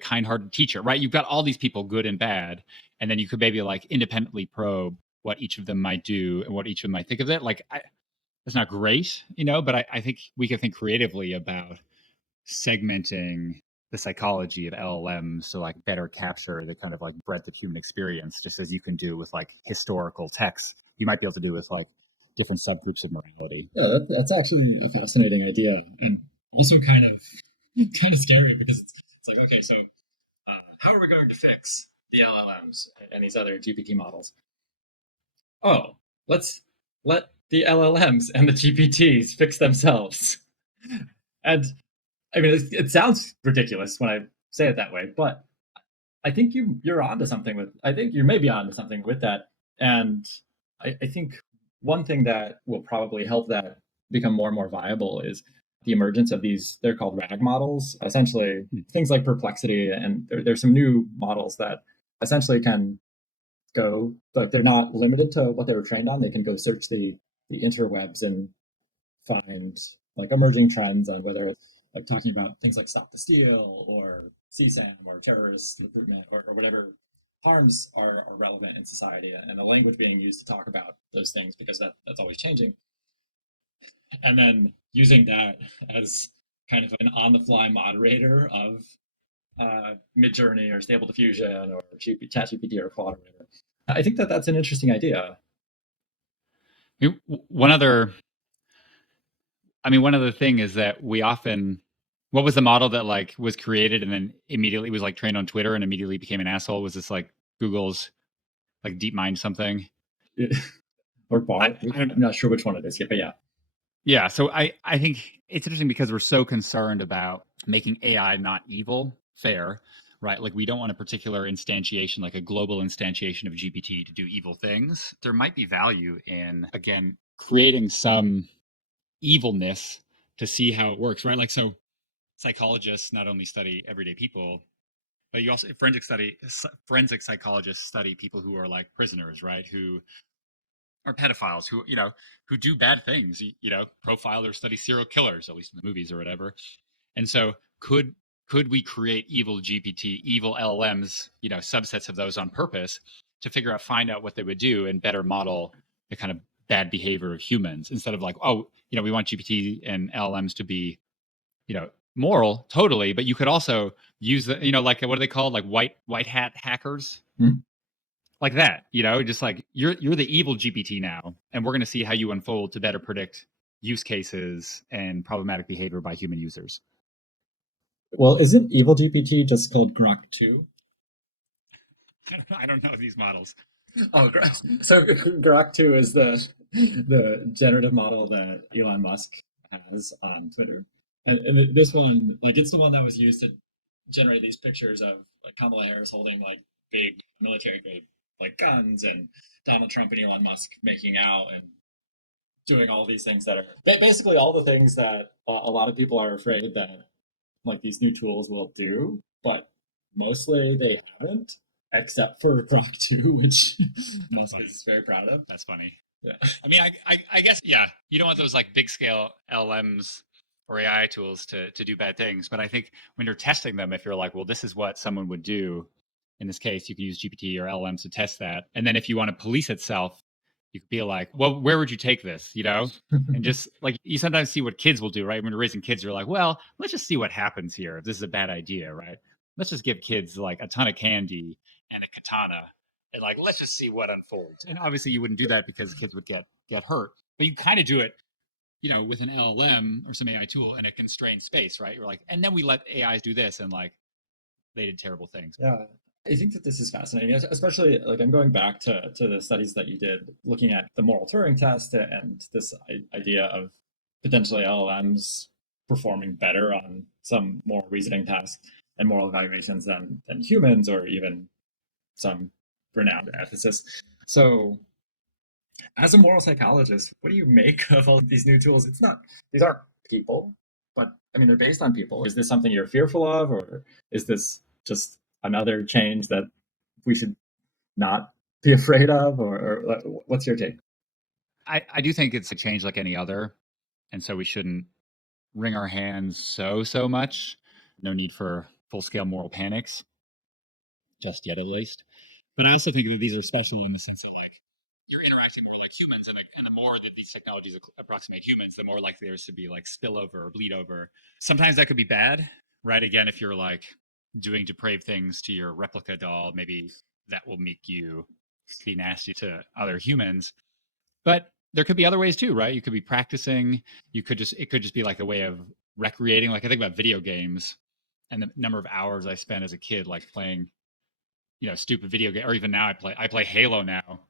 kind-hearted teacher, right? You've got all these people, good and bad, and then you could maybe like independently probe what each of them might do and what each of them might think of it. Like, that's not great, but I think we can think creatively about segmenting the psychology of LLMs to like better capture the kind of like breadth of human experience, just as you can do with like historical texts. You might be able to do with like different subgroups of morality. Yeah, that's actually a fascinating idea, and also kind of scary because it's like, okay, so how are we going to fix the LLMs and these other GPT models? Oh, let's let the LLMs and the GPTs fix themselves. And I mean, it sounds ridiculous when I say it that way, but I think you're onto something with. I think you may be onto something with that, and I think one thing that will probably help that become more and more viable is the emergence of these. They're called RAG models, essentially things like Perplexity, and there's some new models that essentially can go, but they're not limited to what they were trained on. They can go search the interwebs and find like emerging trends on whether it's like talking about things like Stop the Steal or CSAM or terrorist recruitment or whatever harms are relevant in society, and the language being used to talk about those things because that's always changing. And then using that as kind of an on-the-fly moderator of Midjourney or Stable Diffusion or ChatGPT or Claude or whatever. I think that's an interesting idea. One other thing is that we often What was the model that like was created and then immediately was like trained on Twitter and immediately became an asshole? Was this like Google's like DeepMind something? Or I, bar. I don't I'm not sure which one it is yet, but yeah. Yeah, so I think it's interesting because we're so concerned about making AI not evil, fair, right? Like we don't want a particular instantiation, like a global instantiation of GPT to do evil things. There might be value in again creating some evilness to see how it works, right? Like so psychologists not only study everyday people, but you also forensic psychologists study people who are like prisoners, right? Who are pedophiles who who do bad things, profilers study serial killers, at least in the movies or whatever. And so could we create evil GPT, evil LLMs, subsets of those on purpose to find out what they would do and better model the kind of bad behavior of humans instead of like, oh, we want GPT and LLMs to be, moral totally, but you could also use the, like what are they called, like white hat hackers, Hmm. like that, just like you're the evil GPT now, and we're going to see how you unfold to better predict use cases and problematic behavior by human users. Well, isn't Evil GPT just called Grok 2? I don't know these models. Oh, so Grok 2 is the generative model that Elon Musk has on Twitter. And this one, like, it's the one that was used to generate these pictures of like Kamala Harris holding like big military grade like guns, and Donald Trump and Elon Musk making out and doing all these things that are basically all the things that a lot of people are afraid that like these new tools will do, but mostly they haven't, except for Grok 2, which Musk is very proud of. That's funny. Yeah. I mean, I guess, yeah, you don't want those like big scale LMs or AI tools to do bad things. But I think when you're testing them, if you're like, well, this is what someone would do in this case, you can use GPT or LMs to test that. And then if you want to police itself, you could be like, well, where would you take this? And just like you sometimes see what kids will do, right? When you're raising kids, you're like, well, let's just see what happens here if this is a bad idea, right? Let's just give kids like a ton of candy and a katana and like let's just see what unfolds. And obviously you wouldn't do that because kids would get hurt. But you kind of do it, with an LLM or some AI tool in a constrained space, right? You're like, and then we let AIs do this and like they did terrible things. Yeah. I think that this is fascinating, especially like I'm going back to the studies that you did looking at the moral Turing test and this idea of potentially LLMs performing better on some moral reasoning tasks and moral evaluations than humans or even some renowned ethicists. So, as a moral psychologist, what do you make of all these new tools? These aren't people, but I mean, they're based on people. Is this something you're fearful of, or is this just another change that we should not be afraid of, or what's your take? I do think it's a change like any other. And so we shouldn't wring our hands so much. No need for full scale moral panics, just yet at least. But I also think that these are special in the sense that like you're interacting more like humans, and the more that these technologies approximate humans, the more likely there is to be like spillover or bleed over. Sometimes that could be bad, right? Again, if you're like doing depraved things to your replica doll, maybe that will make you be nasty to other humans. But there could be other ways too, right? You could be practicing. It could just be like a way of recreating. Like I think about video games and the number of hours I spent as a kid, like playing, stupid video game, or even now I play Halo now,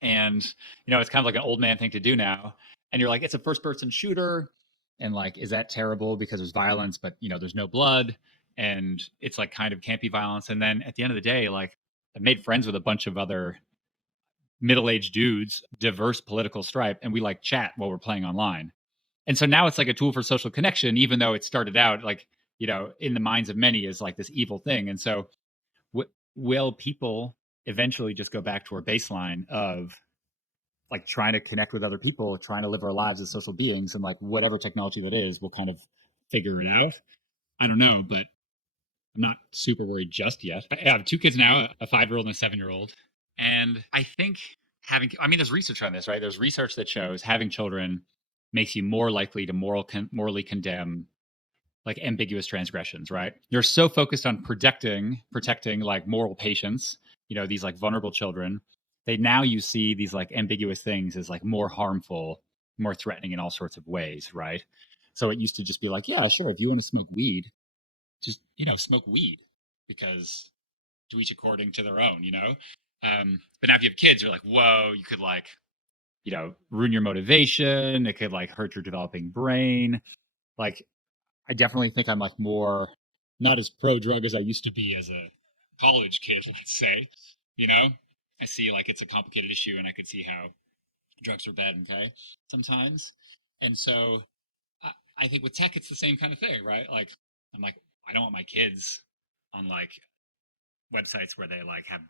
and it's kind of like an old man thing to do now. And you're like, it's a first person shooter, and like, is that terrible because there's violence, but there's no blood, and it's like kind of campy violence. And then at the end of the day, like I've made friends with a bunch of other middle-aged dudes, diverse political stripe, and we like chat while we're playing online. And so now it's like a tool for social connection, even though it started out like, in the minds of many as like this evil thing. And so will people eventually just go back to our baseline of like trying to connect with other people, trying to live our lives as social beings, and like whatever technology that is, we'll kind of figure it out. I don't know, but I'm not super worried just yet. I have two kids now, a 5-year-old and a 7-year-old. And I think there's research on this, right? There's research that shows having children makes you more likely to morally condemn like ambiguous transgressions, right? You're so focused on protecting like moral patients, these like vulnerable children. Now you see these like ambiguous things as like more harmful, more threatening in all sorts of ways, right? So it used to just be like, yeah, sure, if you want to smoke weed, just smoke weed, because to each according to their own, but now if you have kids, you're like, whoa, you could like ruin your motivation. It could like hurt your developing brain. Like, I definitely think I'm like more not as pro drug as I used to be as a college kid, let's say. You know, I see like it's a complicated issue, and I could see how drugs are bad and okay sometimes. And so I think with tech, it's the same kind of thing, right? Like, I'm like, I don't want my kids on like websites where they like have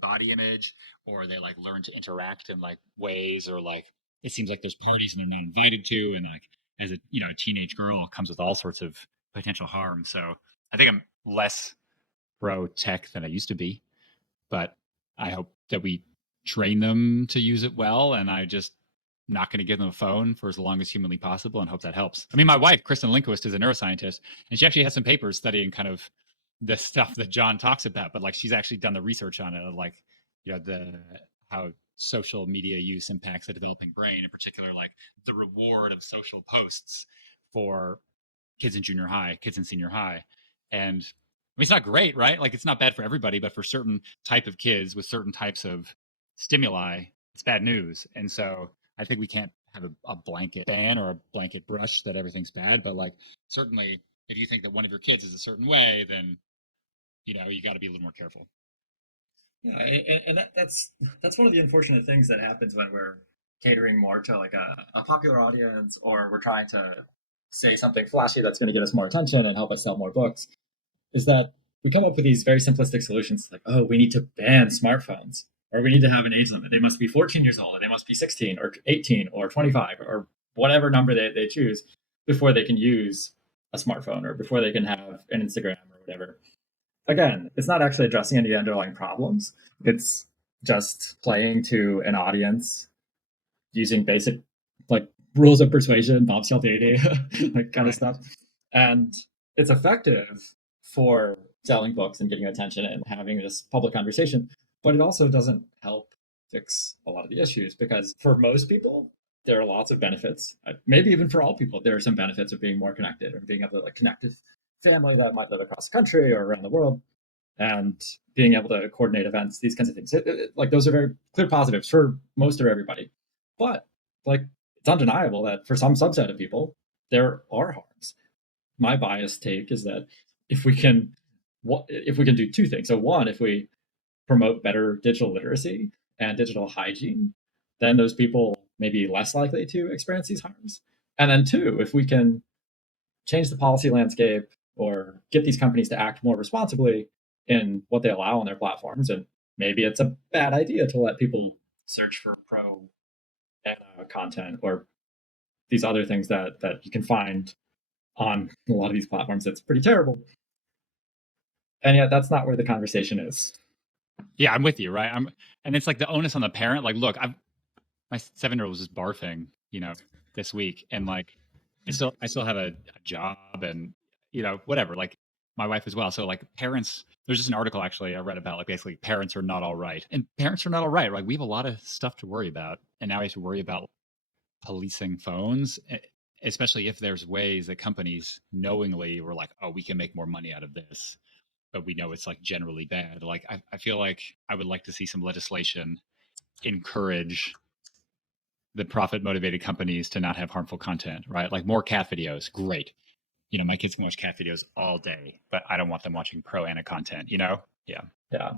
body image, or they like learn to interact in like ways, or like it seems like there's parties and they're not invited to, and like as a a teenage girl, it comes with all sorts of potential harm. So I think I'm less pro tech than I used to be, but I hope that we train them to use it well. And I just not going to give them a phone for as long as humanly possible, and hope that helps. I mean, my wife, Kristen Linquist, is a neuroscientist, and she actually has some papers studying kind of the stuff that John talks about, but like she's actually done the research on it, of like, the how social media use impacts the developing brain, in particular, like the reward of social posts for kids in junior high, kids in senior high. And I mean, it's not great, right? Like, it's not bad for everybody, but for certain type of kids with certain types of stimuli, it's bad news. And so I think we can't have a blanket ban or a blanket brush that everything's bad. But like, certainly, if you think that one of your kids is a certain way, then you got to be a little more careful. Yeah, and that's one of the unfortunate things that happens when we're catering more to like a popular audience, or we're trying to say something flashy that's going to get us more attention and help us sell more books, is that we come up with these very simplistic solutions like, oh, we need to ban smartphones, or we need to have an age limit. They must be 14 years old, or they must be 16 or 18 or 25 or whatever number they choose before they can use a smartphone, or before they can have an Instagram or whatever. Again, it's not actually addressing any underlying problems. It's just playing to an audience using basic like rules of persuasion, Bob Cialdini, like kind of Right. stuff. And it's effective for selling books and getting attention and having this public conversation, but it also doesn't help fix a lot of the issues, because for most people, there are lots of benefits. Maybe even for all people, there are some benefits of being more connected, or being able to like connect with family that might live across the country or around the world, and being able to coordinate events, these kinds of things. Like, those are very clear positives for most of everybody. But like, it's undeniable that for some subset of people, there are harms. My biased take is that if we can, if we can do two things. So one, if we promote better digital literacy and digital hygiene, then those people may be less likely to experience these harms. And then two, if we can change the policy landscape, or get these companies to act more responsibly in what they allow on their platforms. And maybe it's a bad idea to let people search for pro content, or these other things that you can find on a lot of these platforms. That's pretty terrible. And yet that's not where the conversation is. Yeah, I'm with you, right? And it's like the onus on the parent. Like, look, my 7-year-old was just barfing, this week, and like, I still have a job, and whatever. Like, my wife as well. So like, parents. There's just an article actually I read about, like, basically parents are not all right, and parents are not all right. Like, we have a lot of stuff to worry about, and now we have to worry about policing phones, especially if there's ways that companies knowingly were like, oh, we can make more money out of this, but we know it's like generally bad. Like, I feel like I would like to see some legislation encourage the profit motivated companies to not have harmful content, right? Like, more cat videos, great. My kids can watch cat videos all day, but I don't want them watching pro ana content. Yeah. Yeah.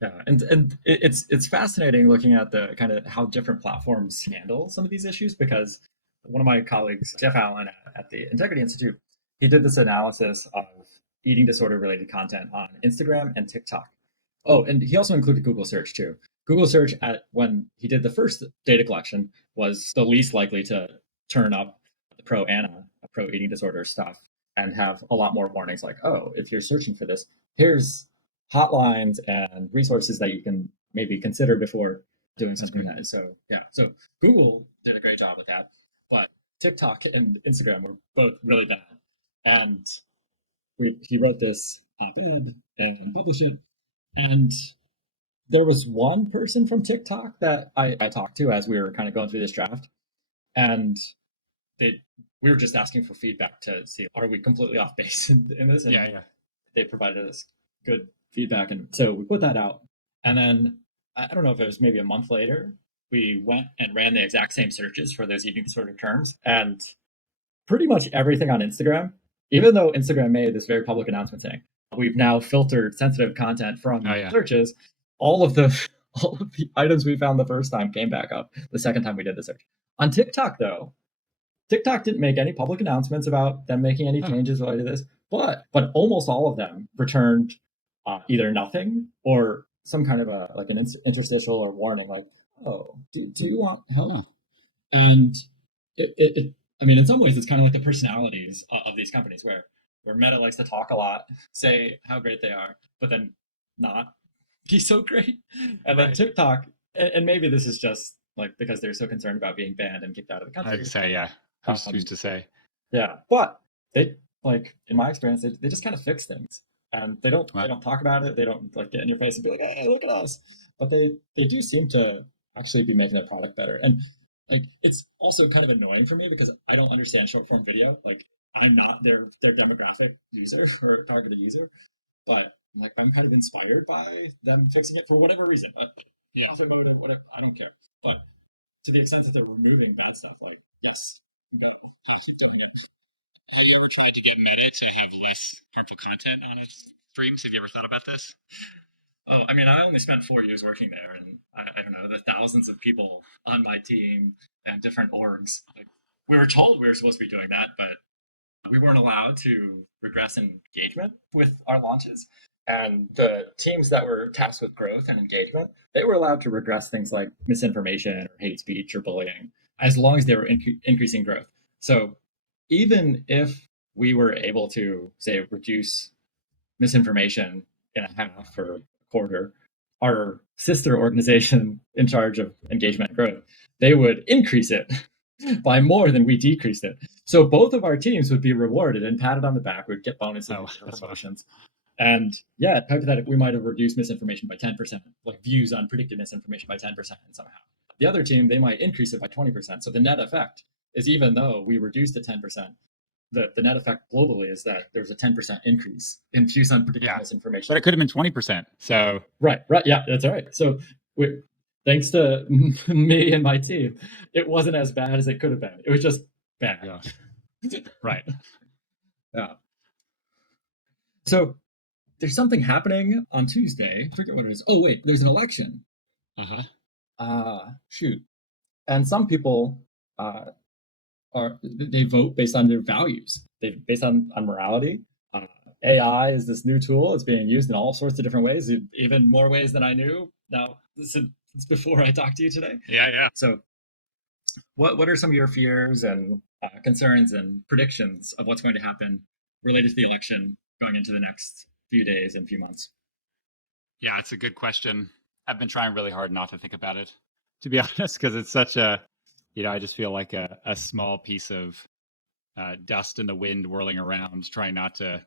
Yeah, and it's fascinating looking at the kind of how different platforms handle some of these issues, because one of my colleagues, Jeff Allen at the Integrity Institute, he did this analysis of eating disorder related content on Instagram and TikTok. Oh, and he also included Google search too. Google search, at when he did the first data collection, was the least likely to turn up the pro ana, pro eating disorder stuff, and have a lot more warnings like, oh, if you're searching for this, here's hotlines and resources that you can maybe consider before doing something like that. So yeah, so Google did a great job with that, but TikTok and Instagram were both really bad. And he wrote this op-ed and published it. And there was one person from TikTok that I talked to as we were kind of going through this draft, and they we were just asking for feedback to see, are we completely off base in this? And Yeah. they provided us good feedback. And so we put that out. And then I don't know if it was maybe a month later, we went and ran the exact same searches for those eating disorder terms. And pretty much everything on Instagram, even though Instagram made this very public announcement saying, we've now filtered sensitive content from Oh, yeah. searches, all of the all of the items we found the first time came back up the second time we did the search. On TikTok, though, TikTok didn't make any public announcements about them making any changes related to this, but almost all of them returned either nothing or some kind of a like an interstitial or warning, like, "Oh, do you want help?" And I mean, in some ways, it's kind of like the personalities of these companies, where Meta likes to talk a lot, say how great they are, but then not be so great. And then Right. TikTok, and maybe this is just like because they're so concerned about being banned and kicked out of the country. I'd say, yeah. Who's to say? Yeah, but they like in my experience, they just kind of fix things, and they Wow. don't talk about it. They don't like get in your face and be like, "Hey, look at us," but they do seem to actually be making their product better. And like it's also kind of annoying for me because I don't understand short form video. Like I'm not their demographic user or targeted user, but like I'm kind of inspired by them fixing it for whatever reason. Yeah. Profit motive, whatever, I don't care. But to the extent that they're removing bad stuff, like yes, no, keep doing it. Have you ever tried to get Meta to have less harmful content on its streams? Have you ever thought about this? Oh, I mean, I only spent 4 years working there, and I don't know, the thousands of people on my team and different orgs. Like, we were told we were supposed to be doing that, but we weren't allowed to regress engagement with our launches. And the teams that were tasked with growth and engagement, they were allowed to regress things like misinformation or hate speech or bullying, as long as they were increasing growth. So even if we were able to, say, reduce misinformation in a half or a quarter, our sister organization in charge of engagement and growth, they would increase it by more than we decreased it. So both of our teams would be rewarded and patted on the back. We'd get bonuses and promotions. And yeah, hypothetically, we might have reduced misinformation by 10%, like views on predicted misinformation by 10% somehow. The other team, they might increase it by 20%. So the net effect is, even though we reduced it 10%, the net effect globally is that there's a 10% increase in views on predicted misinformation. But it could have been 20%. So right. Yeah, that's all right. So thanks to me and my team, it wasn't as bad as it could have been. It was just bad. Yeah. Right. Yeah. So there's something happening on Tuesday. I forget what it is. Oh, wait, there's an election. Shoot. And some people they vote based on their values. They based on morality. AI is this new tool. It's being used in all sorts of different ways, even more ways than I knew. Now, since before I talked to you today. Yeah. So, what are some of your fears and concerns and predictions of what's going to happen related to the election going into the next few days and few months? Yeah, it's a good question. I've been trying really hard not to think about it, to be honest, because it's such a, I just feel like a small piece of dust in the wind whirling around, trying not to,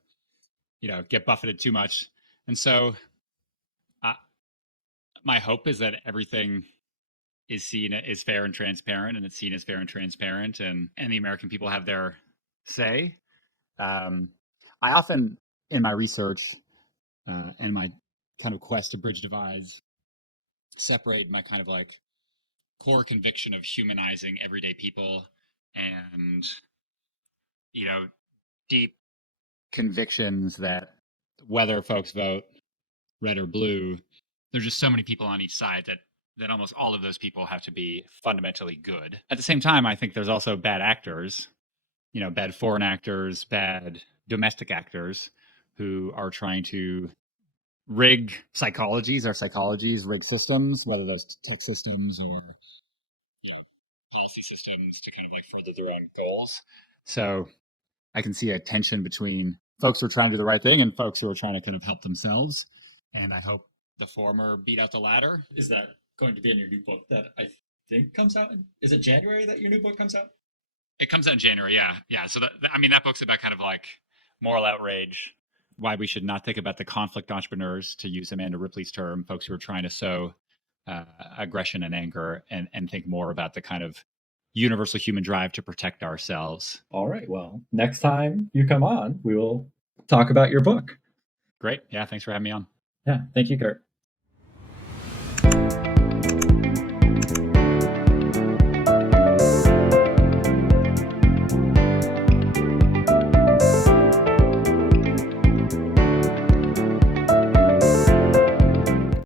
get buffeted too much. And so my hope is that everything is seen as fair and transparent, and it's seen as fair and transparent, and the American people have their say. I often, in my research and my kind of quest to bridge divides, separate my kind of like core conviction of humanizing everyday people and, deep convictions that whether folks vote red or blue, there's just so many people on each side that almost all of those people have to be fundamentally good. At the same time, I think there's also bad actors, bad foreign actors, bad domestic actors who are trying to rig psychologies, rig systems, whether those tech systems or policy systems to kind of like further their own goals. So I can see a tension between folks who are trying to do the right thing and folks who are trying to kind of help themselves. And I hope the former beat out the latter. Is that going to be in your new book that I think comes out? Is it January that your new book comes out? It comes out in January, yeah. So that book's about kind of like moral outrage, why we should not think about the conflict entrepreneurs, to use Amanda Ripley's term, folks who are trying to sow aggression and anger, and think more about the kind of universal human drive to protect ourselves. All right. Well, next time you come on, we will talk about your book. Great. Yeah. Thanks for having me on. Yeah. Thank you, Kurt.